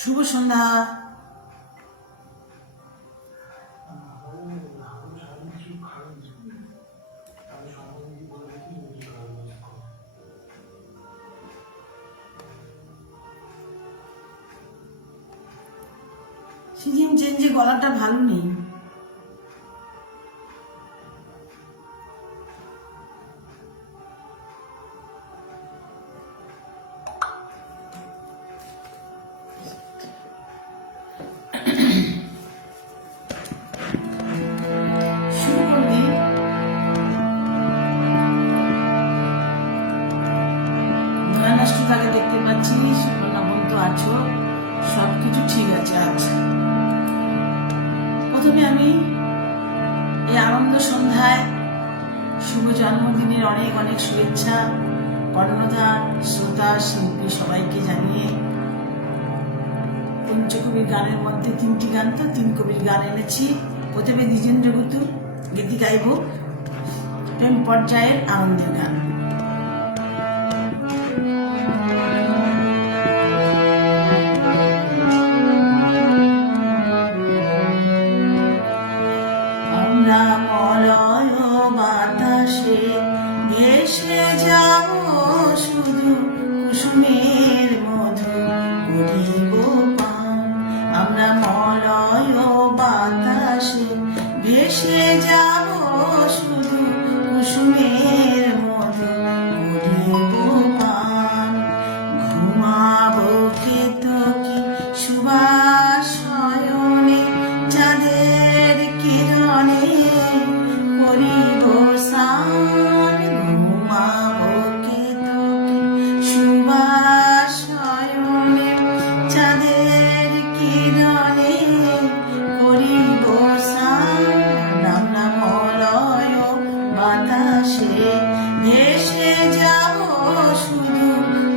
শুভ সন্ধ্যা। Season চেঞ্জে গলাটা ভালো নেই। দেখতে পাচ্ছি সুপর্ণা বন্ধু আছো, সবকিছু ঠিক আছে। আচ্ছা, প্রথমে আমি এই আনন্দ সন্ধ্যায় শুভ জন্মদিনের অনেক অনেক শুভেচ্ছা কর্ণধার শ্রোতা শিল্পী সবাইকে জানিয়ে পঞ্চকবির গানের মধ্যে 3টি গান, তো 3 কবির গান এনেছি। প্রথমে দ্বিজেন্দ্র গুতুর গীতি গাইব প্রেম পর্যায়ের আনন্দের গান। আমরা মলয় বাতাসে ভেসে যাব শুধু কুসুমের মধু করিব পান। আমরা মলয় বাতাসে ভেসে যাব শুধু কুসুমের মধু করিব পান। ঘুমাবো কেতকী সুবাস শয়নে চাঁদের কিরণে করিব স্নান। ঘুমাবো কেতকী সুবাস শয়নে চাঁদের কিরণে করিব স্নান। আমরা মলয় বাতাসে ভেসে যাব শুধু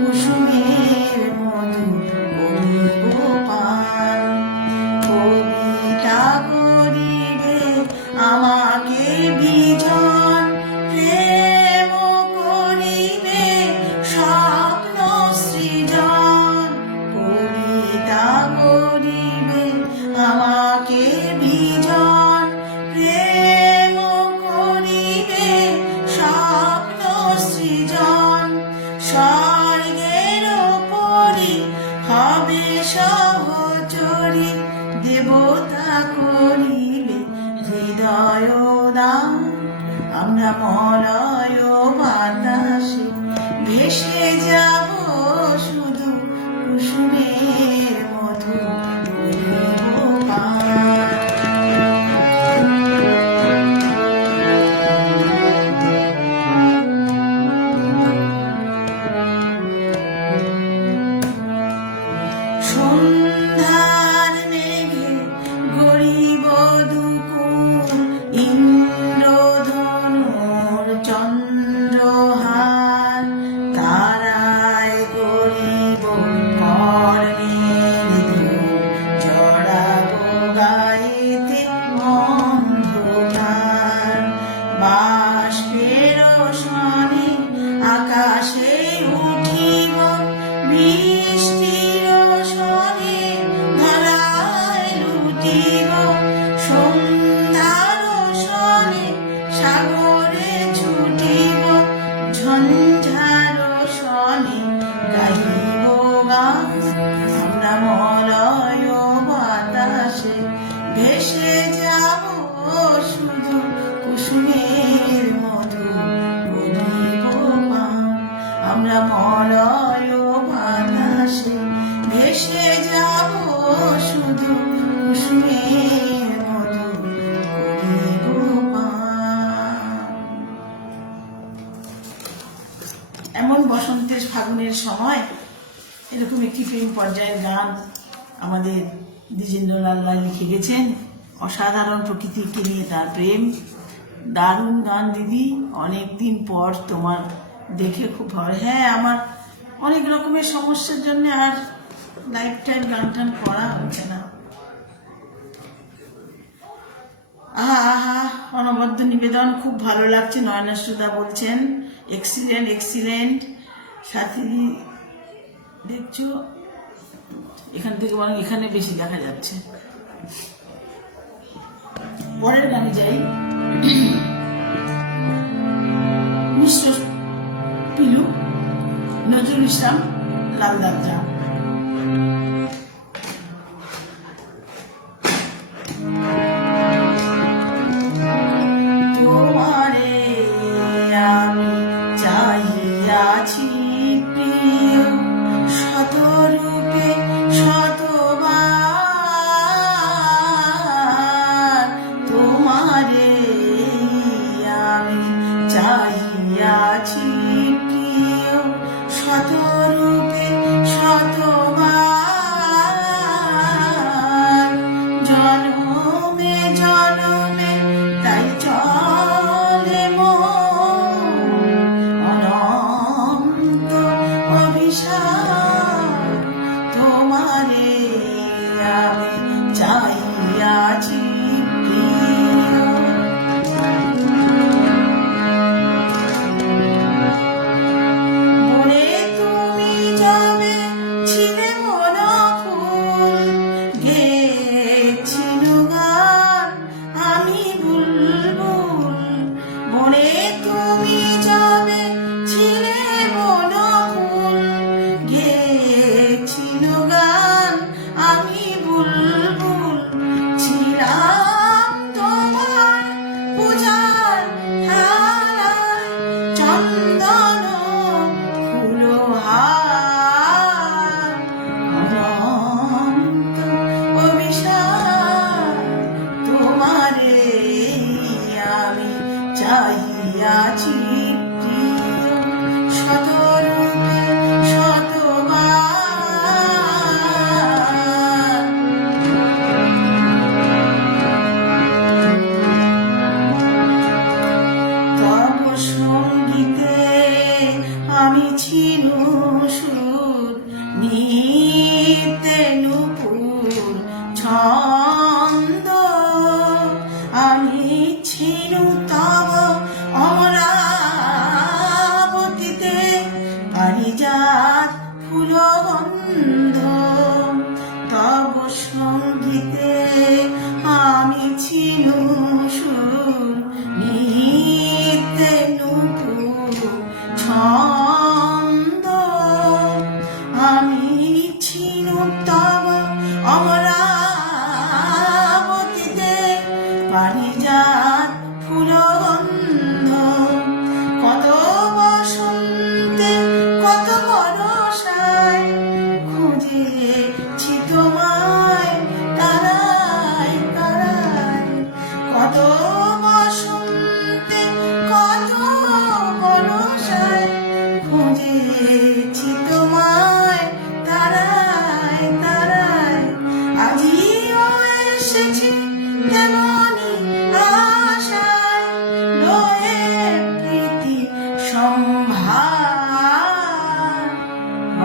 কুসুমের মধু করিব পান। কবিতা করিবে আমাকে বিজন, প্রেম করিবে স্বপ্ন সৃজন। কবিতা করিবে আমাকে বিজন, প্রেম করিবে স্বপ্ন সৃজন। স্বর্গের উপরি হবে সহচরী, দেবতা করিবে হৃদয় দান। আমরা মলয় বাতাসে ভেসে যাব শুধু কুসুমের মধু করিব পান। সন্ধ্যার মেঘে গড়িব দুকুল ইন্দ্রধনুর চন্দ্র ফাগুনের সময় এরকম একটি প্রেম পর্যায়ের গান আমাদের দ্বিজেন্দ্রলাল রায় লিখে গেছেন। অসাধারণ প্রকৃতিকে নিয়ে তার প্রেম, দারুণ গান দিদি। অনেকদিন পর তোমার দেখে খুব ভালো। হ্যাঁ, আমার অনেক রকমের সমস্যার জন্য আর লাইফ টাইম গান টান করা হচ্ছে না। আহা আহা, অনবদ্য নিবেদন, খুব ভালো লাগছে। নয়না সুধা বলছেন এক্সিলেন্ট এক্সিলেন্ট। সাথী দেখছো এখান থেকে বরং এখানে বেশি দেখা যাচ্ছে। পরের গানে যাই। মিশ্র পিলু, নজরুল ইসলাম, লাল দাদা। তোমারে আমি চাহিয়াছি প্রিয়, শতরূপে শতবার। তোমারে আমি চাহিয়াছি প্রিয়, শতরূপে শতবার। জনমে জনমে তাই চলে মন, অনন্ত অভিশাপ। তোমারে আমি চাহিয়াছি প্রিয়। মনে তুমি যাবে ছিলে মন ফুল, গেছিল গান আমি বুলবুল। মনে তুমি যাবে ছিলে মন ফুল, গেছিল গান আমি বুলবুল। ছিলাম তোমার পূজার থালায়, চন্দন ফুলহার। অনন্ত অভিশাপ। তোমারে আমি চাহিয়াছি প্রিয়, শতরূপে শতবার। তব সঙ্গীতে আমি ছিনু সুর, নিতে নূপুর ছন্দ। আমি ছিনু তব অমরাবতীতে পারিজাত ফুলগন্ধ। তব সঙ্গীতে আমি ছিনু সুর, নিতে নূপুর ছন্দ। আমি ছিনু তব অমরাবতীতে পারিজাত ফুলগন্ধ। কত বসন্তে কত বরষায় খুঁজেছি তোমায় তারায় তারায়। কত বসন্তে কত বরষায় খুঁজেছি তোমায় তারায় তারায়। আজিও এসেছি তেমনি আশায়, লয়ে প্রীতি সম্ভার।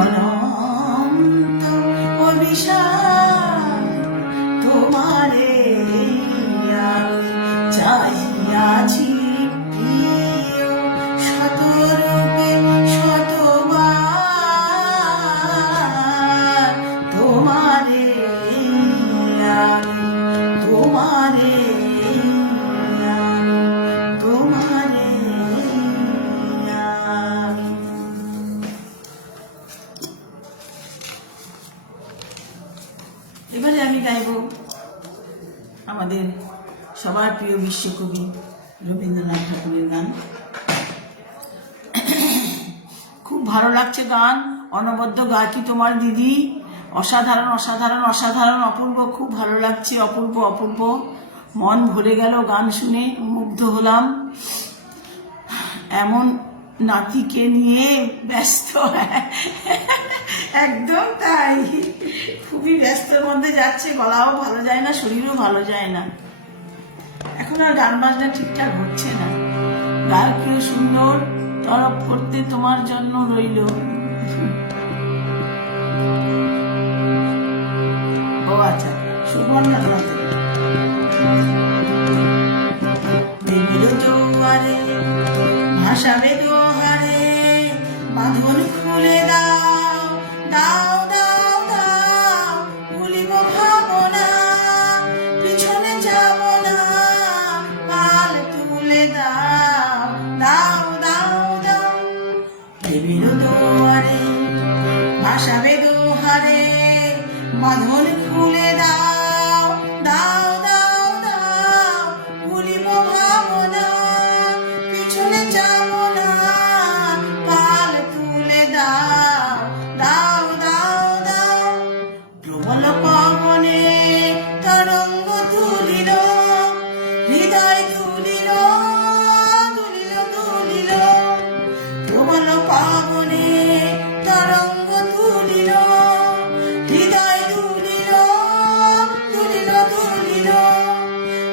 অনন্ত অভিশাপ। তোমারে আমি চাহিয়াছি প্রিয়, শতরূপে শতবার। তোমারে আমি তোমারে আমি তোমারে আমি। এবারে আমি গাইব আমাদের সবার প্রিয় বিশ্বকবি রবীন্দ্রনাথ ঠাকুরের গান। খুব ভালো লাগছে গান, অনবদ্য গায়কি তোমার দিদি। অসাধারণ অসাধারণ অসাধারণ, অপূর্ব, খুব ভালো লাগছে। অপূর্ব অপূর্ব, মন ভরে গেল গান শুনে, মুগ্ধ হলাম। এমন নাতিকে নিয়ে ব্যস্ত। একদম তাই, খুবই ব্যস্তর মধ্যে যাচ্ছে, গলাও ভালো যায় না, শরীরও ভালো যায় না। এখন আর গান বাজনা ঠিকঠাক হচ্ছে না। গায়কের সুন্দর তরফ করতে তোমার জন্য রইল। ও আচ্ছা, সুবর্ণা জোয়ারে ভাসাবে দোহারে, বাঁধন খুলে দাও দাও দাও দাও, ভুলিব ভাবনা, পিছনে যাব না, পাল তুলে দাও দাও দাও দাও। প্রেমের দোয়ারে ভাসাবে দোহারে, বাঁধন খুলে দাও দাও দাও দাও, ভুলিব ভাবনা, পিছনে যাব না, পাল তুলে দাও দাও দাও দাও। প্রবল পবনে তরঙ্গ তুলিল, হৃদয় তুলিল তুলিল তুলিল। প্রবল পবনে তরঙ্গ তুলিল, হৃদয় তুলিল তুলিল তুলিল।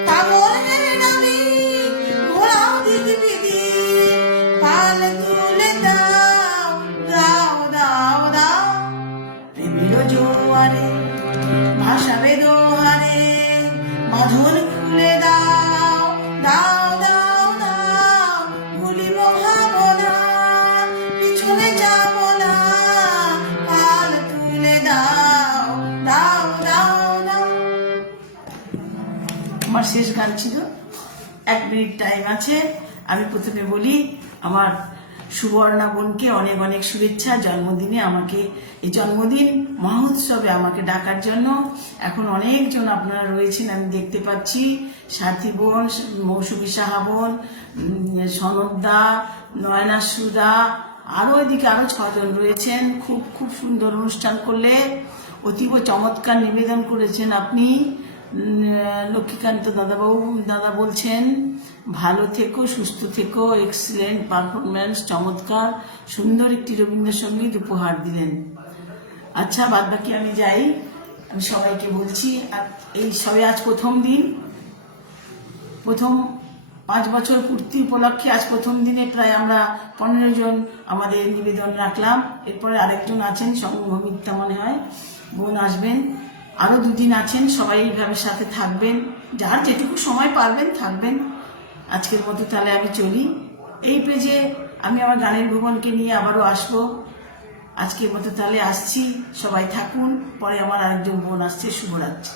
পাগল ভেবে নামি ঘোরাও দিক বিধি, পাল তুলে দাও দাও দাও দাও। প্রেমের জোয়ারে ভাসাবে দোহারে, বাঁধন খুলে দাও দাও দাও দাও, ভুলিব ভাবনা, পিছনে যাব না, পাল তুলে দাও দাও দাও দাও। আমার শেষ গান ছিল, 1 মিনিট টাইম আছে। আমি প্রথমে বলি, আমার সুবর্ণা বোনকে অনেক অনেক শুভেচ্ছা জন্মদিনে, আমাকে এই জন্মদিন মহোৎসবে আমাকে ডাকার জন্য। এখন অনেকজন আপনারা রয়েছেন, আমি দেখতে পাচ্ছি। সাথী বোন, মৌসুমী সাহা বোন, সনদদা, নয়না সুদা, আরো এদিকে আরো 6 জন রয়েছেন। খুব খুব সুন্দর অনুষ্ঠান করলে, অতীব চমৎকার নিবেদন করেছেন আপনি। লক্ষ্মীকান্ত দাদা বলছেন, ভালো থেকো, সুস্থ থেকো, এক্সিলেন্ট পারফরমেন্স, চমৎকার সুন্দর একটি রবীন্দ্রসঙ্গীত উপহার দিলেন। আচ্ছা, বাদ বাকি আমি যাই। আমি সবাইকে বলছি, এই সবে আজ প্রথম দিন, প্রথম 5 বছর পূর্তি উপলক্ষে আজ প্রথম দিনে প্রায় আমরা 15 জন আমাদের নিবেদন রাখলাম। এরপরে আরেকজন আছেন, সংঘমিত্রা মনে হয় বোন আসবেন, আরো 2 দিন আছেন। সবাই এইভাবে সাথে থাকবেন, যার যেটুকু সময় পারবেন থাকবেন। আজকের মতো তাহলে আমি চলি। এই পেজে আমি আমার গানের ভুবনকে নিয়ে আবারও আসবো। আজকের মতো তাহলে আসছি, সবাই থাকুন। পরে আমার আরেকজন বোন আসছে, শুভরাত্রি।